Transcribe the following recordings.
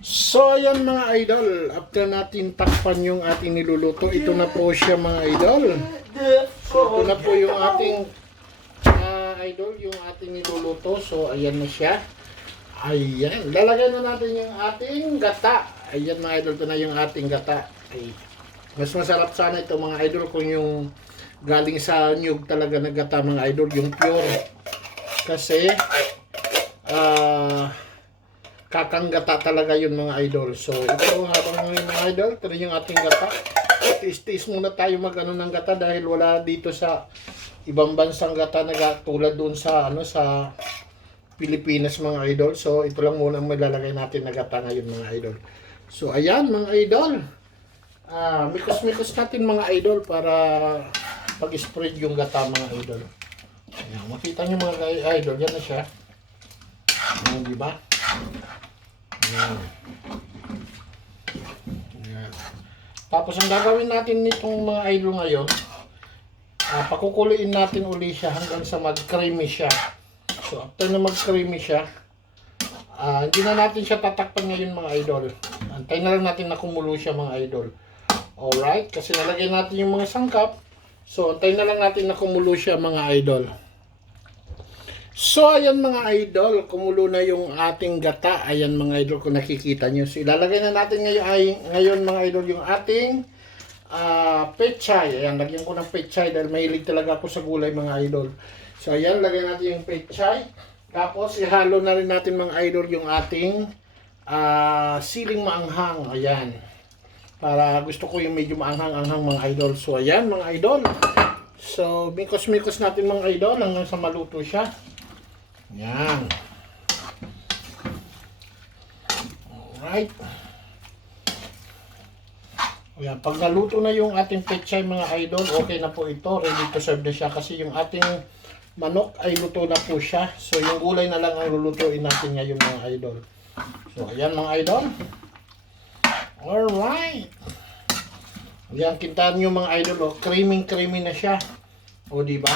So ayan mga idol, after natin takpan yung ating niluluto, ito na po siya mga idol. So ito na po yung ating idol, yung ating niluluto. So ayan na siya. Ayan, lalagay na natin yung ating gata. Ayan mga idol, ito na yung ating gata. Ay, mas masarap sana ito mga idol kung yung galing sa nyug talaga na gata mga idol, yung pure. Kasi kakang gata talaga yun mga idol. So ito habang ngayon mga idol, ito rin yung ating gata. Tiis-tiis muna tayo mag-ano ng gata dahil wala dito sa ibang bansang gata na tulad doon sa sa Pilipinas mga idol. So ito lang muna ang malalagay natin na gata ngayon mga idol. So ayan mga idol. Mikos-mikos natin mga idol para pag-spread yung gata mga idol. Ayan, makita nyo mga idol, yan na siya. Ayan, di ba? Ayan. Ayan. Tapos ang gagawin natin nitong mga idol ngayon, pakukuliin natin uli siya hanggang sa mag-creamy siya. So after na mag-creamy siya, hindi na natin siya tatakpan ngayon mga idol. Antayin na lang natin na kumulo siya mga idol. Alright, kasi nalagay natin yung mga sangkap. So antayin na lang natin na kumulo siya mga idol. So ayan mga idol, kumulo na yung ating gata. Ayan mga idol kung nakikita nyo. So ilalagay na natin ngayon mga idol yung ating pechay. Ayan, lagyan ko ng pechay dahil mahilig talaga ako sa gulay mga idol. So ayan, lagyan natin yung pechay. Tapos ihalo na rin natin mga idol yung ating siling maanghang. Ayan. Para gusto ko yung medyo maanghang-anghang mga idol. So ayan mga idol. So mikos-mikos natin mga idol hanggang sa maluto siya. Ayan. Alright. Ayan. Pag naluto na yung ating pechay mga idol, okay na po ito. Ready to serve na siya kasi yung ating manok ay luto na po siya. So yung gulay na lang ang lulutuin natin ngayon mga idol. So ayan mga idol. Alright. Ayan, kintaan nyo mga idol, oh, creamy na siya. O diba?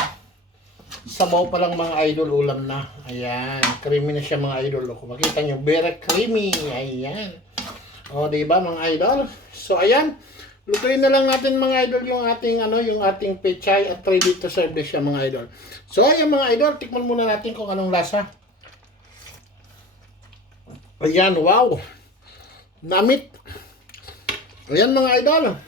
Sabaw pa lang mga idol, ulam na. Ayan, creamy na siya mga idol. Kung makita nyo, very creamy. Ayan. O diba mga idol? So ayan, lutuin na lang natin mga idol yung ating yung ating pechay at ready to serve na siya mga idol. So ayan mga idol, tikman muna natin kung anong lasa. Ayan, wow. Namit. Ayan mga idol.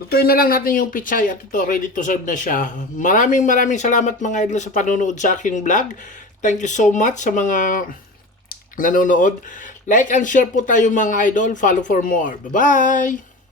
Lutuin na lang natin yung pechay at ito ready to serve na siya. Maraming salamat mga idol sa panonood sa aking vlog. Thank you so much sa mga nanonood. Like and share po tayo mga idol. Follow for more. Bye-bye!